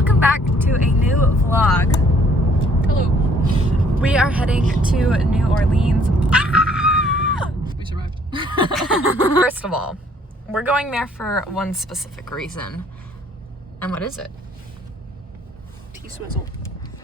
Welcome back to a new vlog. Hello. We are heading to New Orleans. We survived. First of all, we're going there for one specific reason. And what is it? T-swizzle.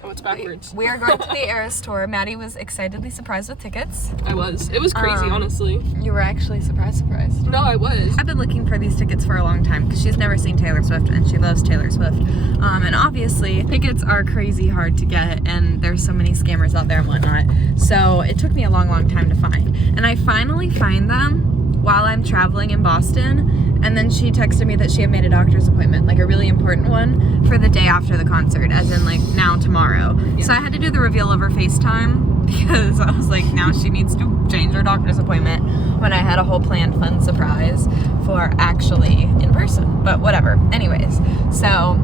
Oh, it's backwards. We are going to the Eras tour. Maddie was excitedly surprised with tickets. I was. It was crazy, honestly. You were actually surprised. No, I was. I've been looking for these tickets for a long time because she's never seen Taylor Swift and she loves Taylor Swift. And obviously, tickets are crazy hard to get and there's so many scammers out there and whatnot. So it took me a long time to find. And I finally find them while I'm traveling in Boston. And then she texted me that she had made a doctor's appointment, like a really important one, for the day after the concert, as in like now tomorrow. Yeah. So I had to do the reveal over FaceTime because I was like, now she needs to change her doctor's appointment when I had a whole planned fun surprise for actually in person, but whatever. Anyways, so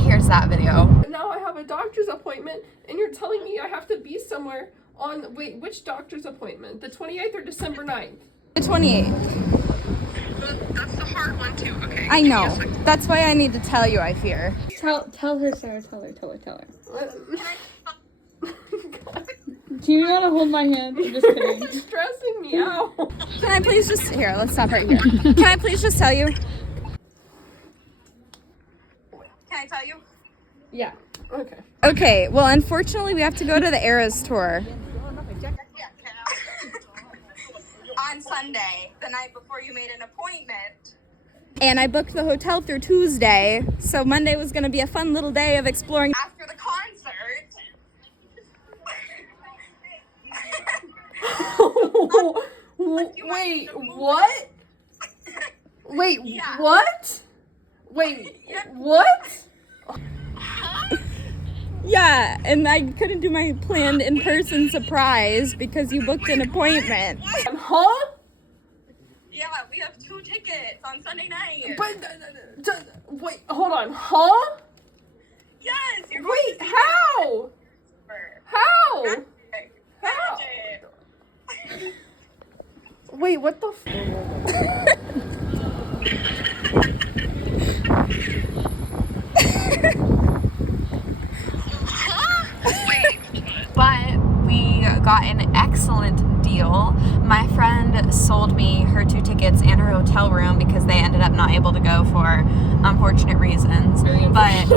here's that video. Now I have a doctor's appointment and you're telling me I have to be somewhere on, wait, which doctor's appointment? The 28th or December 9th? The 28th. That's the hard one too, okay. I know. That's why I need to tell you, I fear. Tell her, Sarah. Tell her. Do you know how to hold my hand? I'm just kidding. You're stressing me out. Can I please just, here, let's stop right here. Can I please just tell you? Can I tell you? Yeah. Okay. Okay, well, unfortunately, we have to go to the Eras tour. On Sunday, the night before you made an appointment. And I booked the hotel through Tuesday, so Monday was going to be a fun little day of exploring after the concert. Wait, what? Wait, Yeah. what? Wait, what? Yeah, and I couldn't do my planned in-person surprise because you booked an appointment. Huh? Yeah, we have 2 tickets on Sunday night. But, wait, hold on, huh? Yes, you're Wait, how? How? How? Wait, what the But we got an excellent deal. My friend sold me her 2 tickets and her hotel room because they ended up not able to go for unfortunate reasons. But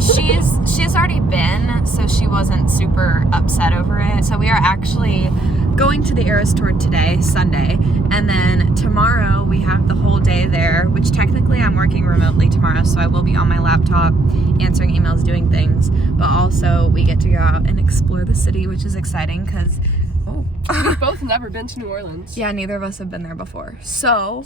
she's already been, so she wasn't super upset over it. So we are actually going to the Eras tour today, Sunday, and then tomorrow we have the whole day there, which technically I'm working remotely tomorrow, so I will be on my laptop answering emails, doing things, but also we get to go out and explore the city, which is exciting because We've both never been to New Orleans. yeah, neither of us have been there before, so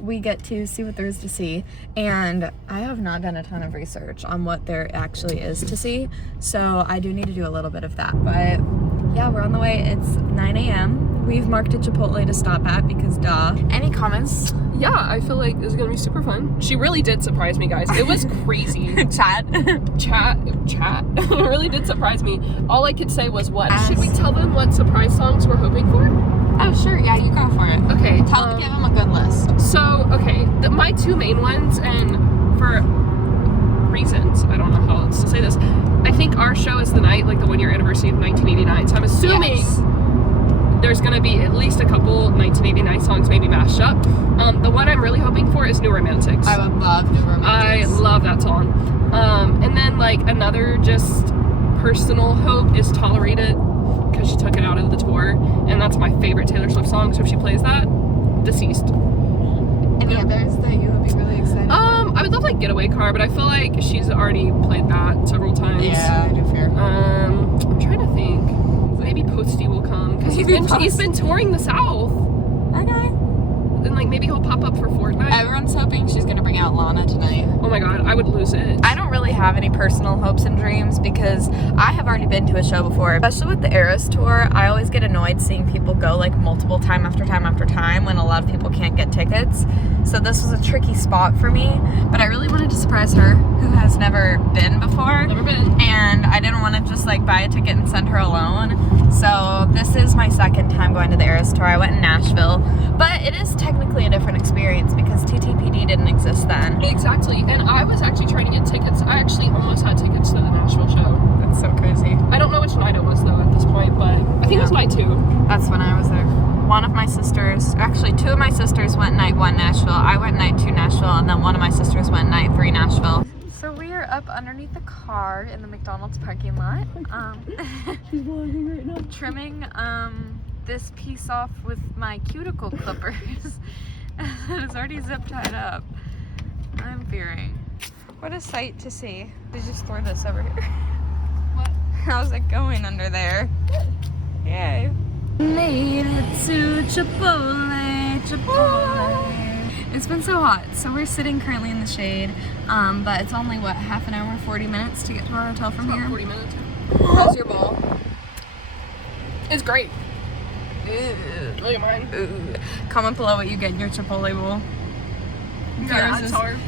we get to see what there is to see. And I have not done a ton of research on what there actually is to see, so I do need to do a little bit of that. But yeah, we're on the way. It's 9 a.m. We've marked a Chipotle to stop at because duh. Any comments? Yeah, I feel like this is gonna be super fun. She really did surprise me, guys. It was crazy. Chat. It really did surprise me. All I could say was what? Should we tell them what surprise songs we're hoping for? Oh sure, yeah, you go for it. Okay. Give them a good list. So, okay, my 2 main ones, and for reasons, I don't know how else to say this, I think our show is the night, like the 1-year anniversary of 1989, so I'm assuming there's gonna be at least a couple 1989 songs maybe mashed up. The one I'm really hoping for is New Romantics. I would love New Romantics. I love that song. And then like another just personal hope is Tolerated, because she took it out of the tour, and that's my favorite Taylor Swift song, so if she plays that, deceased. Any others that you would be really excited I would love like Getaway Car, but I feel like she's already played that several times. Yeah, I do fear. I'm trying to think. Maybe Posty will come because he's been touring the South. Okay. And like maybe he'll pop up for Fortnite. Everyone's hoping she's gonna bring out Lana tonight. Oh my god, I would lose it. I don't really have any personal hopes and dreams because I have already been to a show before. Especially with the Eras tour, I always get annoyed seeing people go like multiple time after time when a lot of people can't get tickets. So this was a tricky spot for me, but I really wanted to surprise her, who has never been before. Never been. And I didn't want to just like buy a ticket and send her alone. So this is my second time going to the Eras Tour. I went in Nashville, but it is technically a different experience because TTPD didn't exist then. Exactly, and I was actually trying to get tickets. I actually almost had tickets to the Nashville show. That's so crazy. I don't know which night it was though at this point, but I think it was night 2. That's when I was there. One of my sisters, actually 2 of my sisters went night 1 Nashville. I went night 2 Nashville, and then one of my sisters went night 3 Nashville. So we are up underneath the car in the McDonald's parking lot. She's vlogging right now. Trimming this piece off with my cuticle clippers. It's already zip tied up. I'm fearing. What a sight to see. They just throw this over here. What? How's it going under there? Good. Yay. Made it to Chipotle. It's been so hot, so we're sitting currently in the shade, but it's only, what, half an hour, 40 minutes to get to our hotel from About here? 40 minutes. How's your bowl? It's great. Ew. Look at mine. Ooh. Comment below what you get in your Chipotle bowl.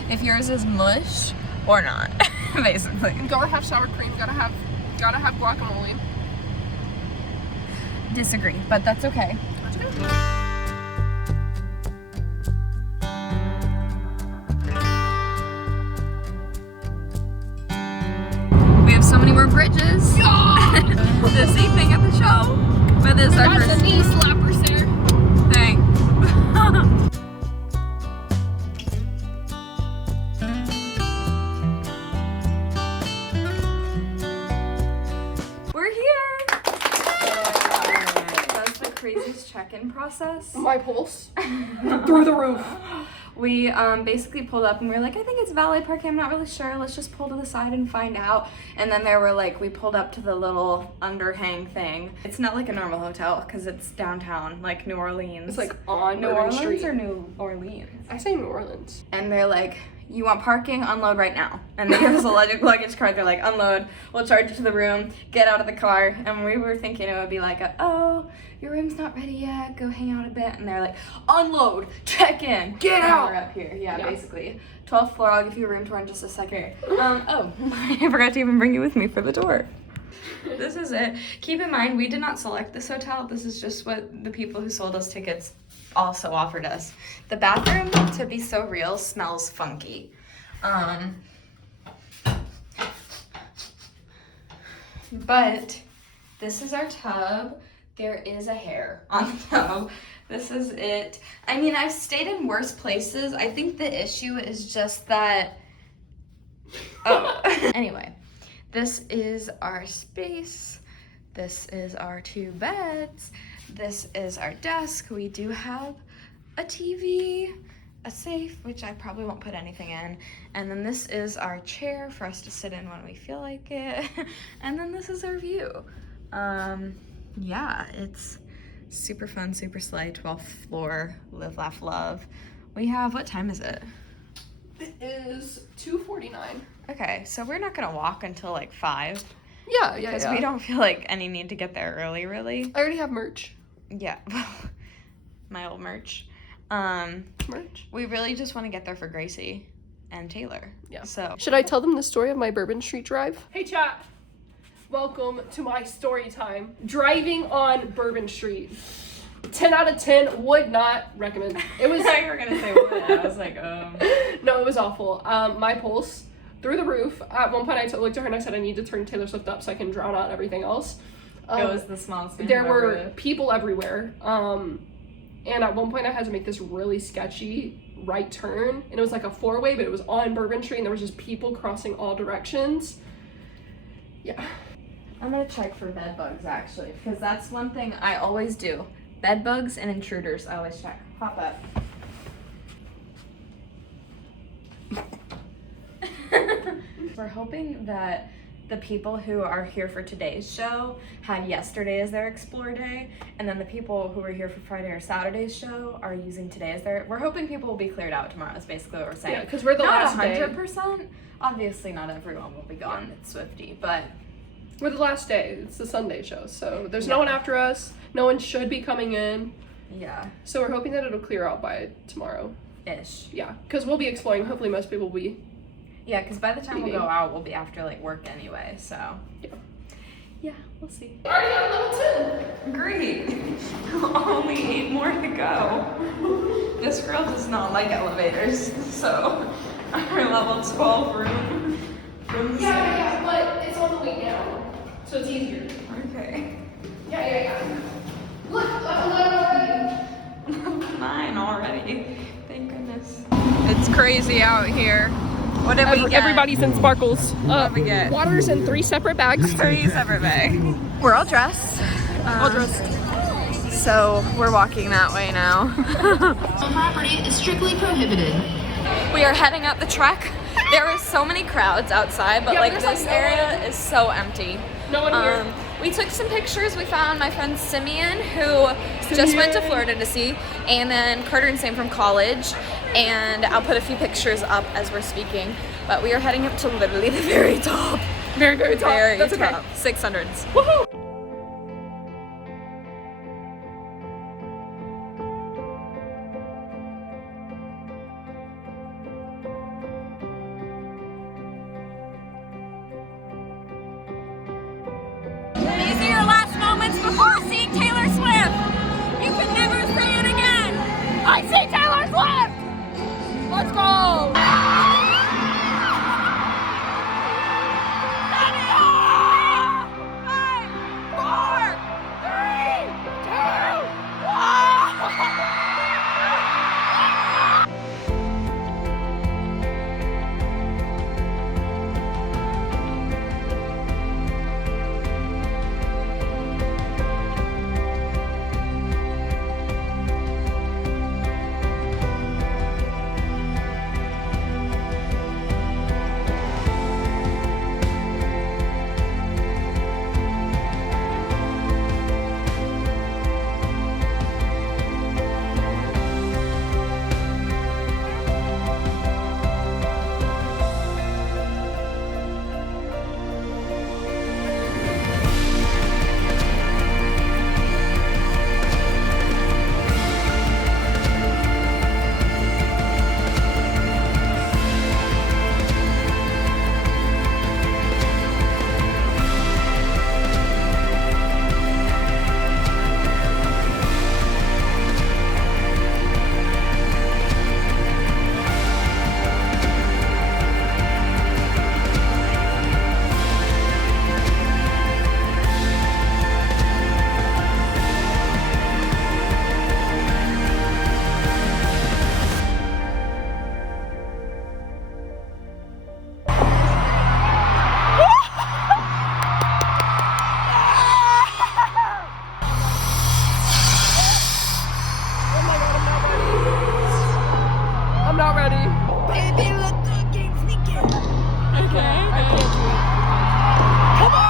If yours is mush or not, basically. Gotta have sour cream. Gotta have guacamole. Disagree, but that's okay. That's good. We have so many more bridges this evening at the show. But this is our That's first the knee slappers there. thing. We're here. That's the craziest check-in process. My pulse through the roof. We basically pulled up and we were like, I think it's valet parking, I'm not really sure, let's just pull to the side and find out. And then there were like, we pulled up to the little underhang thing. It's not like a normal hotel because it's downtown, like New Orleans. It's like on New Bourbon Orleans Street. or New Orleans? I say New Orleans. And they're like, you want parking? Unload right now. And they give us a luggage card. They're like, unload. We'll charge you to the room. Get out of the car. And we were thinking it would be like, oh, your room's not ready yet. Go hang out a bit. And they're like, unload. Check in. Get And out. We're up here. Yeah, basically. 12th floor. I'll give you a room tour in just a second. Oh, I forgot to even bring you with me for the tour. This is it. Keep in mind, we did not select this hotel. This is just what the people who sold us tickets also offered us. The bathroom, to be so real, smells funky. But this is our tub. There is a hair on the tub. This is it. I mean, I've stayed in worse places. I think the issue is just that, anyway, this is our space. This is our 2 beds. This is our desk. We do have a TV, a safe, which I probably won't put anything in. And then this is our chair for us to sit in when we feel like it. And then this is our view. Yeah, it's super fun, super slay, 12th floor, live, laugh, love. We have, what time is it? It is 2:49. Okay, so we're not gonna walk until like 5. Yeah. Because we don't feel like any need to get there early, really. I already have merch. Yeah, my old merch. Merch. We really just want to get there for Gracie and Taylor. Yeah. So Should I tell them the story of my Bourbon Street drive? Hey chat. Welcome to my story time. Driving on Bourbon Street. 10 out of 10, would not recommend. It was. I thought you were gonna say what? I was like, No, it was awful. My pulse through the roof. At one point, I looked at her and I said, I need to turn Taylor Swift up so I can drown out everything else. It was the smallest. There were people everywhere. And at one point, I had to make this really sketchy right turn, and it was like a 4-way, but it was on Bourbon Street, and there was just people crossing all directions. Yeah. I'm gonna check for bed bugs actually, because that's one thing I always do. Bed bugs and intruders, I always check. Pop up. We're hoping that the people who are here for today's show had yesterday as their explore day, and then the people who were here for Friday or Saturday's show are using today as their. We're hoping people will be cleared out tomorrow. Is basically what we're saying. Yeah, because we're the last day. Not 100%. Obviously, not everyone will be gone. It's Swifty, but we're the last day. It's the Sunday show, so there's no one after us. No one should be coming in. Yeah. So we're hoping that it'll clear out by tomorrow. Ish. Yeah, because we'll be exploring. Hopefully, most people will be. Yeah, because by the time we'll go out, we'll be after like work anyway. So. Yeah, we'll see. Already on level 2. Great. Only 8 more to go. This girl does not like elevators, so our level 12 room. Yeah, but it's on the way down, so it's easier. Okay. Yeah. Look, level 9 already. Level 9 already. Thank goodness. It's crazy out here. What did we get? Everybody's in sparkles. What did we get? Water's in 3 separate bags. 3 separate bags. We're all dressed. All dressed. So we're walking that way now. Property is strictly prohibited. We are heading up the trek. There are so many crowds outside, but Yeah, like there's, this like, no area is so empty. No one here. We took some pictures. We found my friend Simeon, who just went to Florida to see, and then Carter and Sam from college. And I'll put a few pictures up as we're speaking. But we are heading up to literally the very top. Very, very top. Very That's okay. top. 600s. Woohoo! These are your last moments before seeing Taylor Swift. You can never say it again. I see Taylor Swift. Let's go. I'm not ready. Baby, let the games begin. Okay. I can't do it. Come on!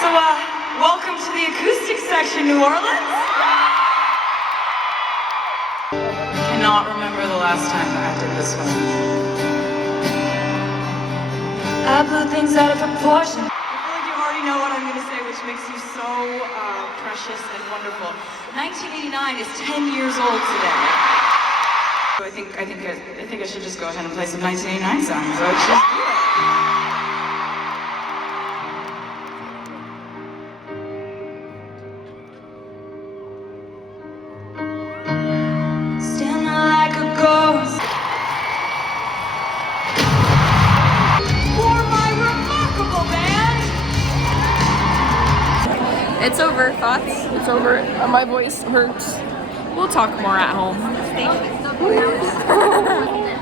So, welcome to the acoustic section, New Orleans. I cannot remember the last time I did this one. I blew things out of proportion. I feel like you already know what I'm going to say, which makes you so precious and wonderful. 1989 is 10 years old today. So I think I should just go ahead and play some 1989 songs. So let's just do it. It's over. Thoughts? It's over. My voice hurts. We'll talk more at home.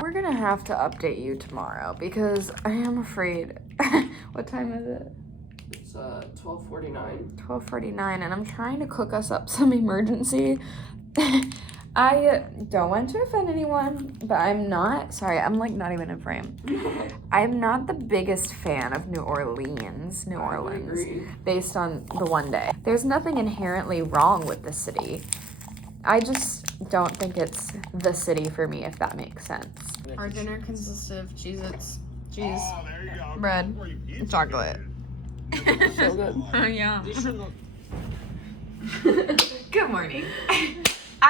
We're gonna have to update you tomorrow because I am afraid. What time is it? It's 12:49. 12:49, and I'm trying to cook us up some emergency. I don't want to offend anyone, but I'm not, sorry, I'm like not even in frame. I'm not the biggest fan of New Orleans, based on the one day. There's nothing inherently wrong with the city. I just don't think it's the city for me, if that makes sense. Our dinner consists of Cheez-Its, cheese, bread, and chocolate. So good. Oh, yeah. Good morning.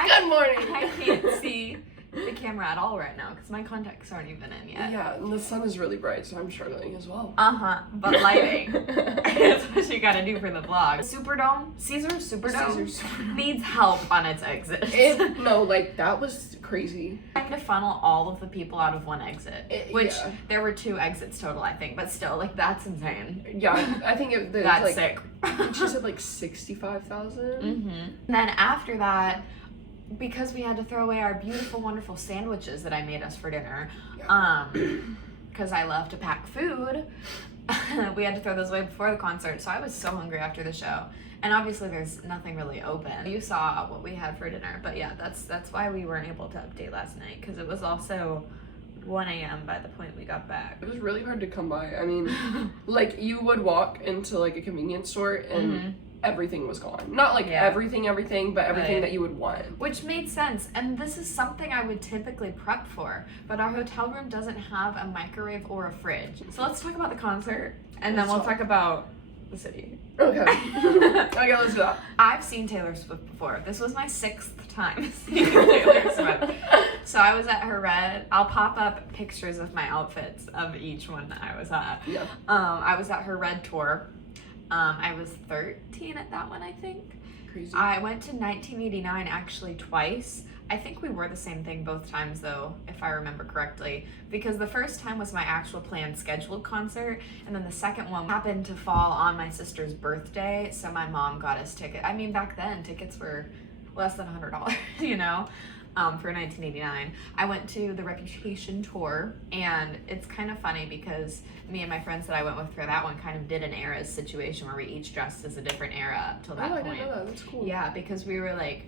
Good morning. I can't see the camera at all right now because my contacts aren't even in yet. Yeah, and the sun is really bright, so I'm struggling as well. But lighting. That's what you gotta do for the vlog. Superdome, Caesar's Superdome needs help on its exit. No, like, that was crazy. Trying to funnel all of the people out of one exit, which there were 2 exits total, I think, but still, like, that's insane. Yeah, I think it, that's like, sick. She said like 65,000. And then after that, because we had to throw away our beautiful, wonderful sandwiches that I made us for dinner, because I love to pack food, we had to throw those away before the concert, so I was so hungry after the show. And obviously there's nothing really open. You saw what we had for dinner, but yeah, that's why we weren't able to update last night, because it was also 1 a.m. by the point we got back. It was really hard to come by. I mean, like, you would walk into like a convenience store and everything was gone. Not like everything, but everything that you would want. Which made sense, and this is something I would typically prep for, but our hotel room doesn't have a microwave or a fridge. So let's talk about the concert, and then we'll talk about the city. Okay. Okay, let's do that. I've seen Taylor Swift before. This was my 6th time seeing Taylor Swift. So I was at her Red. I'll pop up pictures of my outfits of each one that I was at. Yeah. I was at her Red tour. I was 13 at that one, I think. Crazy. I went to 1989 actually twice. I think we wore the same thing both times though, if I remember correctly, because the first time was my actual planned scheduled concert, and then the second one happened to fall on my sister's birthday, so my mom got us tickets. I mean, back then tickets were less than $100, you know, for 1989. I went to the Reputation tour, and it's kind of funny because me and my friends that I went with for that one kind of did an eras situation where we each dressed as a different era up till that point. I didn't know that. That's cool. Yeah, because we were like,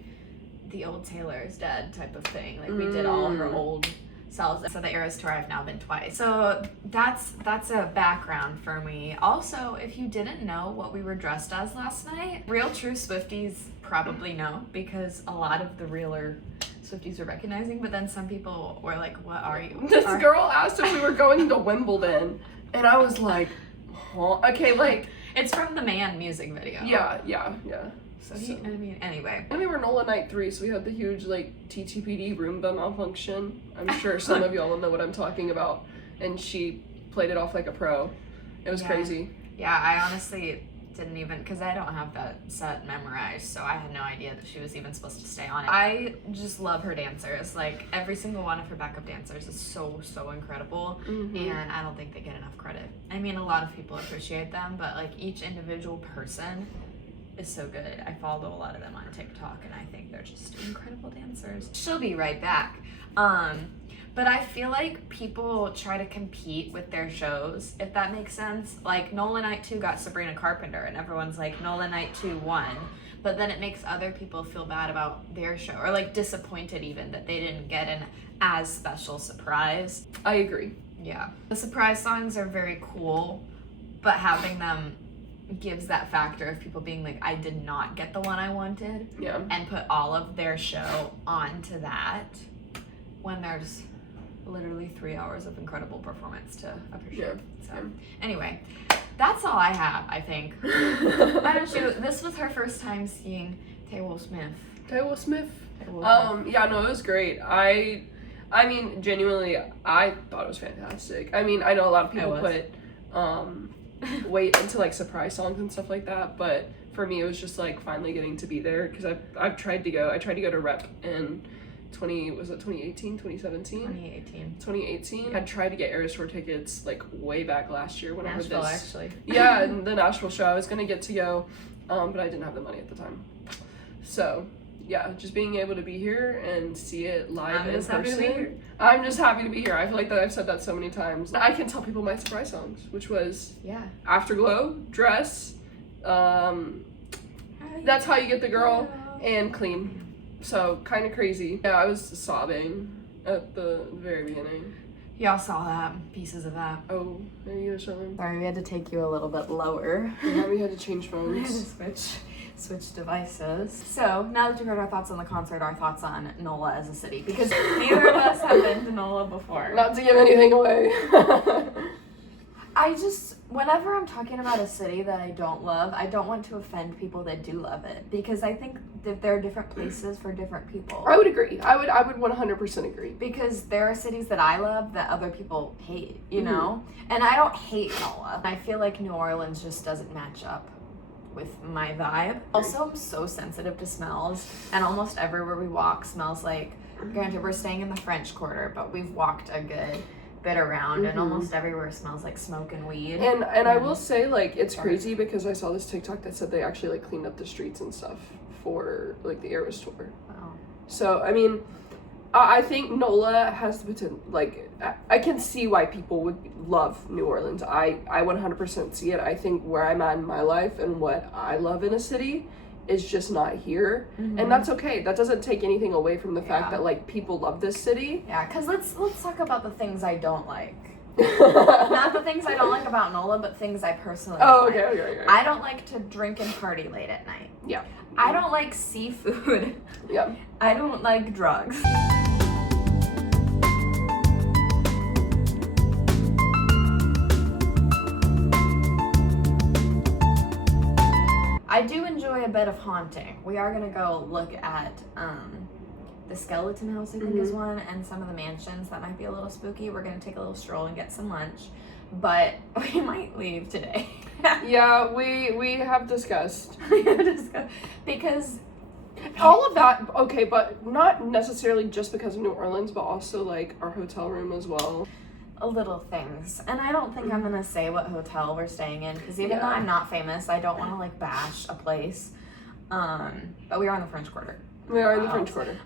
the old Taylor is dead type of thing. Like, we did all her old selves. So the Eras tour I've now been twice. So that's a background for me. Also, if you didn't know what we were dressed as last night, real true Swifties probably know, because a lot of the realer Swifties were recognizing, but then some people were like, what are you? This girl asked if we were going to Wimbledon, and I was like, huh? Okay, like, it's from the Man music video. Yeah. So I mean, anyway. And we were NOLA night 3, so we had the huge, like, TTPD Roomba malfunction. I'm sure some of y'all will know what I'm talking about. And she played it off like a pro. It was crazy. Yeah, I honestly didn't even, because I don't have that set memorized, so I had no idea that she was even supposed to stay on it. I just love her dancers. Like, every single one of her backup dancers is so incredible, and I don't think they get enough credit. I mean, a lot of people appreciate them, but like, each individual person is so good. I follow a lot of them on TikTok, and I think they're just incredible dancers. She'll be right back. But I feel like people try to compete with their shows, if that makes sense. Like, NOLA Night 2 got Sabrina Carpenter, and everyone's like, NOLA Night 2 won. But then it makes other people feel bad about their show, or like disappointed even that they didn't get an as special surprise. I agree. Yeah. The surprise songs are very cool, but having them gives that factor of people being like, I did not get the one I wanted. Yeah. And put all of their show onto that when there's literally 3 hours of incredible performance to appreciate. So anyway, that's all I have, I think. Why don't you, this was her first time seeing Taylor Smith. Yeah, no, it was great. I mean, genuinely, I thought it was fantastic. I mean, I know a lot of people put weight into like surprise songs and stuff like that, but for me it was just like finally getting to be there, because I've tried to go to Rep in 2018. I tried to get Eras Tour tickets like way back last year when Nashville, I heard this. actually. Yeah, and the Nashville show I was gonna get to go, but I didn't have the money at the time. So yeah, just being able to be here and see it live in person. I'm just happy to be here. I feel like that I've said that so many times. I can tell people my surprise songs, which was Afterglow, Dress, That's How You Get the Girl, and Clean. So kind of crazy. Yeah, I was sobbing at the very beginning. Y'all saw that, pieces of that. Oh, are you gonna show them? Sorry, we had to take you a little bit lower. Yeah, we had to change We had to phones. switch devices. So now that you heard our thoughts on the concert, our thoughts on NOLA as a city, because neither of us have been to NOLA before. Not to give anything away. whenever I'm talking about a city that I don't love, I don't want to offend people that do love it, because I think that there are different places for different people. I would agree. I would 100% agree. Because there are cities that I love that other people hate, you know? And I don't hate NOLA. I feel like New Orleans just doesn't match up with my vibe. Also, I'm so sensitive to smells, and almost everywhere we walk smells like, granted, we're staying in the French Quarter, but we've walked a good bit around, and almost everywhere smells like smoke and weed. And I will say, like, it's crazy because I saw this TikTok that said they actually like cleaned up the streets and stuff for like the Eras tour. Wow. So I mean, I think NOLA has the potential. Like, I can see why people would love New Orleans. I 100% see it. I think where I'm at in my life and what I love in a city is just not here, and that's okay. That doesn't take anything away from the fact that like people love this city. Yeah, because let's talk about the things I don't like. Not the things I don't like about NOLA, but things I personally don't like. Okay. I don't like to drink and party late at night. Yeah. I don't like seafood. Yeah. I don't like drugs. I do enjoy a bit of haunting. We are gonna go look at the skeleton house, I think is one, and some of the mansions that might be a little spooky. We're gonna take a little stroll and get some lunch, but we might leave today. Yeah, we have discussed. Because all of that, okay, but not necessarily just because of New Orleans, but also like our hotel room as well. Little things, and I don't think I'm gonna say what hotel we're staying in, because even though I'm not famous, I don't want to like bash a place. But we are in the French Quarter. We are in the French Quarter.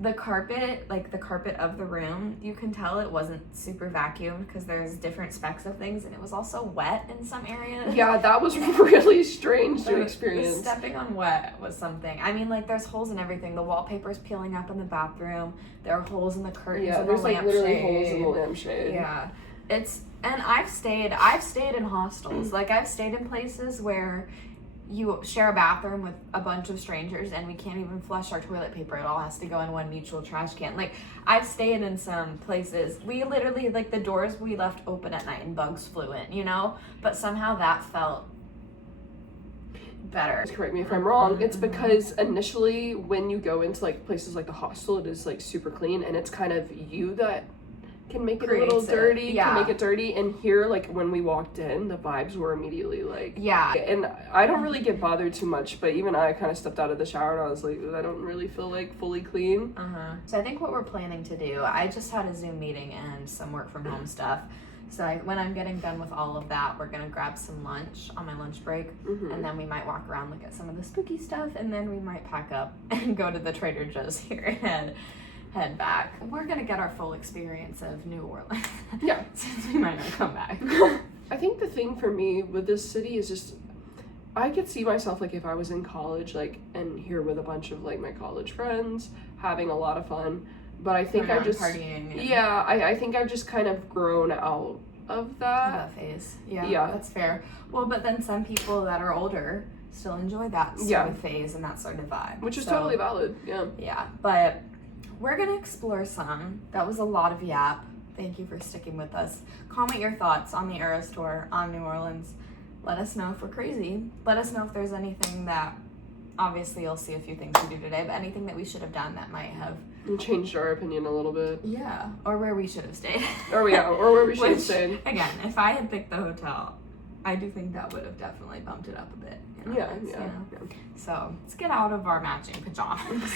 The carpet, like the carpet of the room, you can tell it wasn't super vacuumed because there's different specks of things, and it was also wet in some areas. Yeah, that was really strange to experience. Stepping on wet was something. I mean, like, there's holes in everything. The wallpaper's peeling up in the bathroom. There are holes in the curtains. Yeah, and there's the like literally lampshade. holes in the lampshade. Yeah, and I've stayed in hostels. Like, I've stayed in places where you share a bathroom with a bunch of strangers and we can't even flush our toilet paper. It all has to go in one mutual trash can. Like, I've stayed in some places, we literally, like, the doors we left open at night and bugs flew in, you know? But somehow that felt better. Correct me if I'm wrong. It's because initially when you go into like places like the hostel, it is like super clean, and it's kind of you that can make it a little dirty, can make it dirty. And here, like, when we walked in, the vibes were immediately like, and I don't really get bothered too much, but even I kind of stepped out of the shower and I was like, I don't really feel like fully clean. So I think what we're planning to do, I just had a Zoom meeting and some work from home stuff. So when I'm getting done with all of that, we're gonna grab some lunch on my lunch break, and then we might walk around, look at some of the spooky stuff, and then we might pack up and go to the Trader Joe's here and head back. We're gonna get our full experience of New Orleans. Yeah. Since we might not come back. I think the thing for me with this city is just, I could see myself, like, if I was in college, like, and here with a bunch of, like, my college friends, having a lot of fun. But I think I just, partying. I think I've just kind of grown out of that. Phase. Yeah, that's fair. Well, but then some people that are older still enjoy that sort of phase and that sort of vibe. Which is totally valid, Yeah, but we're gonna explore some. That was a lot of yap. Thank you for sticking with us. Comment your thoughts on the Eras Tour, on New Orleans. Let us know if we're crazy. Let us know if there's anything that, obviously you'll see a few things we do today, but anything that we should have done that might have changed our opinion a little bit. Yeah, or where we should have stayed. Or where we should have stayed. Again, if I had picked the hotel, I do think that would have definitely bumped it up a bit. Yeah. So let's get out of our matching pajamas.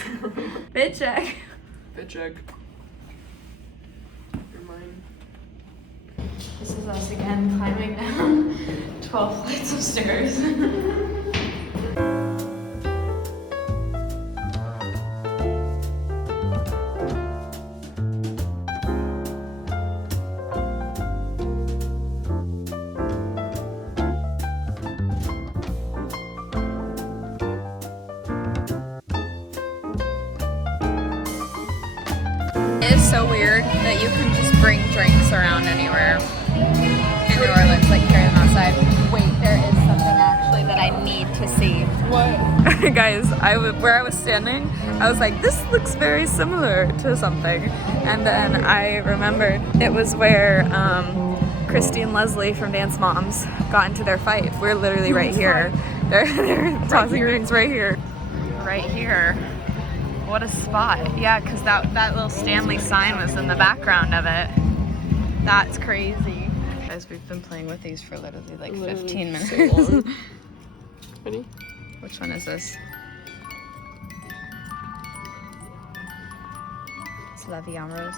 Fit check. Fit check. You're mine. This is us again climbing down 12 flights of stairs. It is so weird that you can just bring drinks around anywhere in New Orleans, like carry them outside. Wait, there is something actually that I need to see. What? Guys, where I was standing, I was like, this looks very similar to something. And then I remembered it was where Christy and Leslie from Dance Moms got into their fight. We're literally right here. They're tossing rings right here. Right here. What a spot. Yeah, because that little Stanley sign was in the background of it. That's crazy. Guys, we've been playing with these for literally like 15 minutes. So long. Ready? Which one is this? It's La Vie en Rose.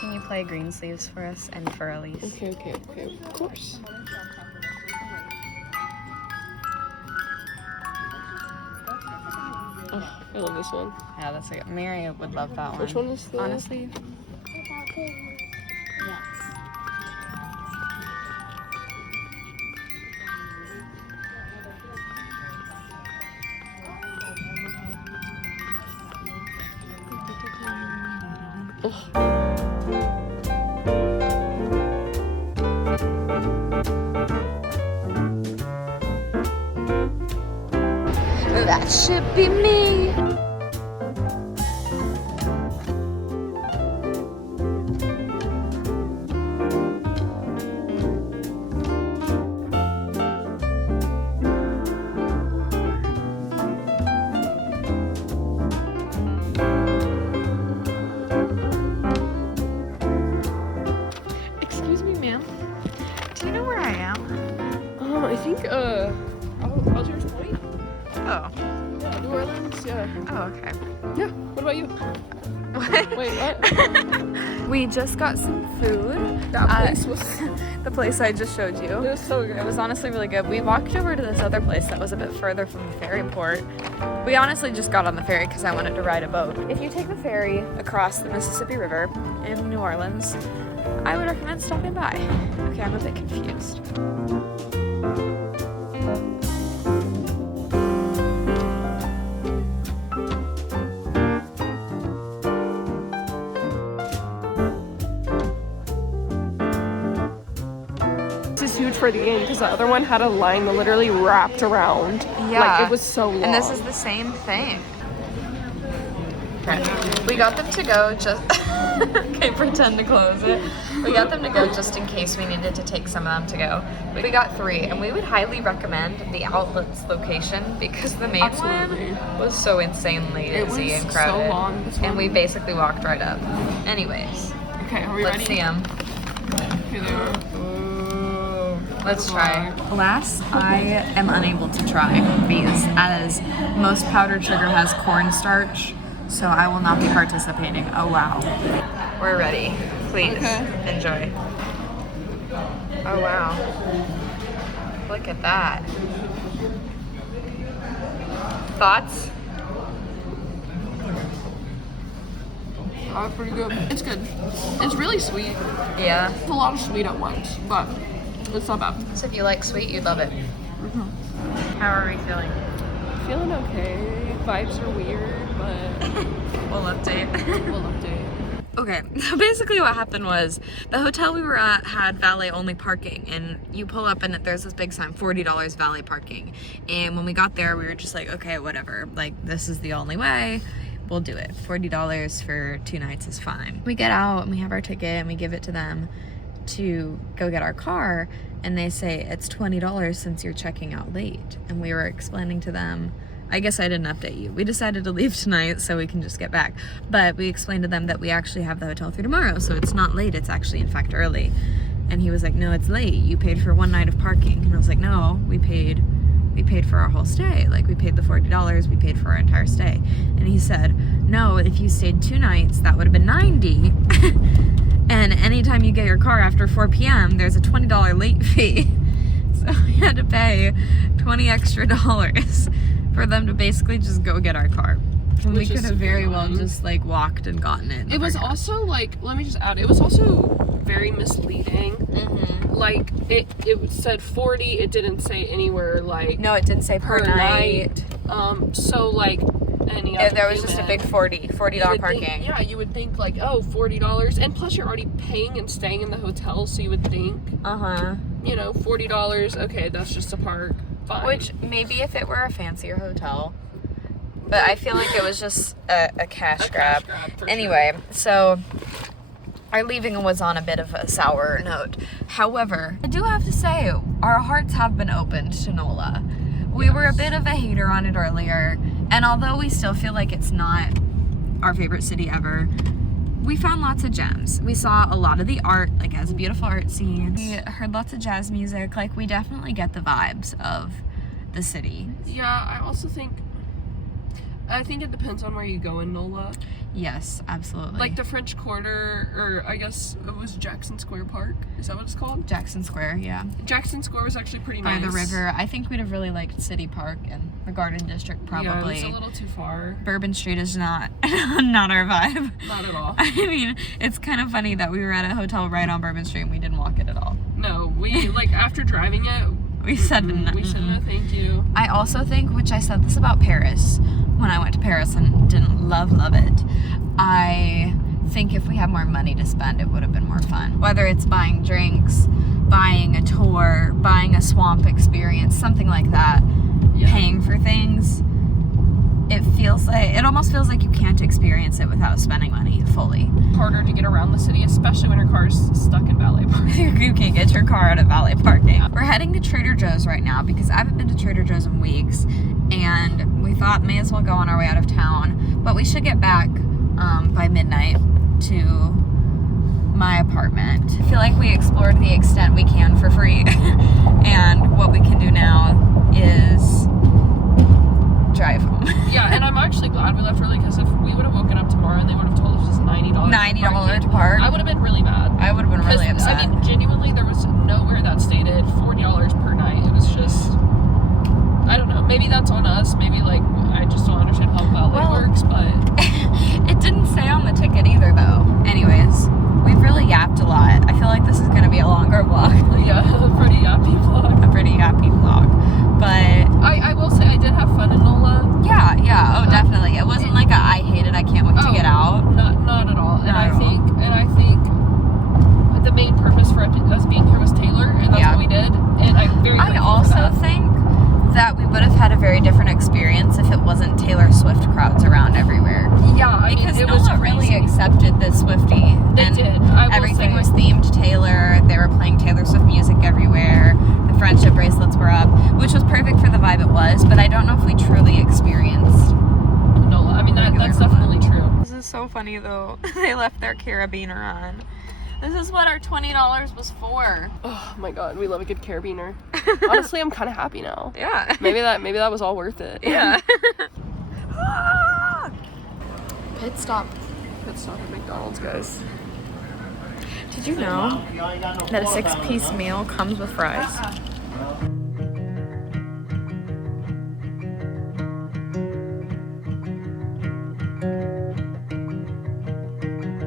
Can you play Green Sleeves for us and for Elise? Okay, of course. Oh, I love this one. Yeah, that's like Mary would love that one. Which one is the... Honestly. That should be me. Excuse me, ma'am. Do you know where I am? I think, Algiers Point? Oh. Yeah, New Orleans, yeah. Oh, okay. Yeah, what about you? What? Wait, what? We just got some food. That place was... The place I just showed you. It was so good. It was honestly really good. We walked over to this other place that was a bit further from the ferry port. We honestly just got on the ferry because I wanted to ride a boat. If you take the ferry across the Mississippi River in New Orleans, I would recommend stopping by. Okay, I'm a bit confused. This is huge for the game because the other one had a line that literally wrapped around. Yeah. Like, it was so long. And this is the same thing. Okay. We got them to go just... Okay, pretend to close it. We got them to go just in case we needed to take some of them to go. We got 3, and we would highly recommend the Outlets location because the main Absolutely. one was so insanely busy and crowded. so long. This And one. we basically walked right up. Anyways, Okay, are we let's ready? see them. Here they are. Let's try. Alas, I am unable to try these as most powdered sugar has cornstarch, so I will not be participating. Oh wow. We're ready. Please enjoy. Oh wow. Look at that. Thoughts? Oh, pretty good. It's good. It's really sweet. Yeah. It's a lot of sweet at once, but it's not bad. So if you like sweet, you'd love it. How are we feeling? Feeling okay. Vibes are weird, but We'll update. we'll update. Okay, so basically what happened was the hotel we were at had valet only parking, and you pull up and there's this big sign, $40 valet parking. And when we got there, we were just like, okay, whatever, like this is the only way, we'll do it. $40 for 2 nights is fine. We get out and we have our ticket and we give it to them to go get our car, and they say it's $20 since you're checking out late. And we were explaining to them, I guess I didn't update you. We decided to leave tonight so we can just get back. But we explained to them that we actually have the hotel through tomorrow, so it's not late, it's actually in fact early. And he was like, no, it's late. You paid for 1 night of parking. And I was like, no, we paid for our whole stay. Like, we paid the $40, we paid for our entire stay. And he said, no, if you stayed 2 nights, that would have been $90. And anytime you get your car after 4 p.m., there's a $20 late fee. So we had to pay $20 extra for them to basically just go get our car. And we Which is could have very super well annoying. just like walked and gotten it. It was also like, let me just add, it was also very misleading. Mm-hmm. Like, it said 40, it didn't say anywhere like No, it didn't say per night. So like any Yeah, other there was just a big $40 you would parking. think, yeah, you would think like, oh, $40, and plus you're already paying and staying in the hotel, so you would think, Uh-huh. you know, $40, okay, that's just a park, fine. Which maybe if it were a fancier hotel, but I feel like it was just a cash grab. for Anyway, so our leaving was on a bit of a sour note. However, I do have to say, our hearts have been opened to NOLA. We were a bit of a hater on it earlier, and although we still feel like it's not our favorite city ever, we found lots of gems. We saw a lot of the art, like it has a beautiful art scene. We heard lots of jazz music. Like, we definitely get the vibes of the city. Yeah, I also think it depends on where you go in NOLA. Yes, absolutely. Like the French Quarter, or I guess it was Jackson Square Park. Is that what it's called? Jackson Square, yeah. Jackson Square was actually pretty nice. By the river. I think we'd have really liked City Park and the Garden District probably. Yeah, it's a little too far. Bourbon Street is not not our vibe. Not at all. I mean, it's kind of funny that we were at a hotel right on Bourbon Street and we didn't walk it at all. No, we, like, after driving it, we said we said no thank you. I also think, which I said this about Paris when I went to Paris and didn't love it, I think if we had more money to spend, it would have been more fun. Whether it's buying drinks, buying a tour, buying a swamp experience, something like that, paying for things, it almost feels like you can't experience it without spending money fully. Harder to get around the city, especially when your car's stuck in valet parking. You can't get your car out of valet parking. We're heading to Trader Joe's right now because I haven't been to Trader Joe's in weeks, and we thought may as well go on our way out of town, but we should get back by midnight to my apartment. I feel like we explored the extent we can for free, and what we can do now is drive home. Yeah, and I'm actually glad we left early, because if we would have woken up tomorrow and they would have told us it's $90 to park, I would have been really mad. I would have been really upset. I mean, genuinely, there was nowhere that stated $40 per night. It was just, I don't know, maybe that's on us. Maybe, like, I just don't understand how valet works, but it didn't say on the ticket either, though. Anyways, we've really yapped a lot. I feel like this is going to be a longer vlog. Yeah, a pretty yappy vlog. A pretty yappy vlog. But I will say I did have fun in NOLA. Yeah. Oh, definitely. It wasn't like I hate it, I can't wait to get out. Not at all. And I think the main purpose for us being here was Taylor, and that's what we did. And I'm very grateful for that. Think that we would have had a very different experience if it wasn't Taylor Swift crowds around everywhere. Yeah, because it was NOLA really accepted the Swiftie. They did. Everything was themed Taylor. They were playing Taylor Swift music everywhere. The friendship bracelets were up, which was perfect for the vibe it was, but I don't know if we truly experienced NOLA. I mean, that's definitely true. This is so funny though. They left their carabiner on. This is what our $20 was for. Oh my god, we love a good carabiner. Honestly, I'm kind of happy now. Yeah. Maybe that was all worth it. Yeah. Pit stop at McDonald's, guys. Did you know that a 6-piece meal comes with fries?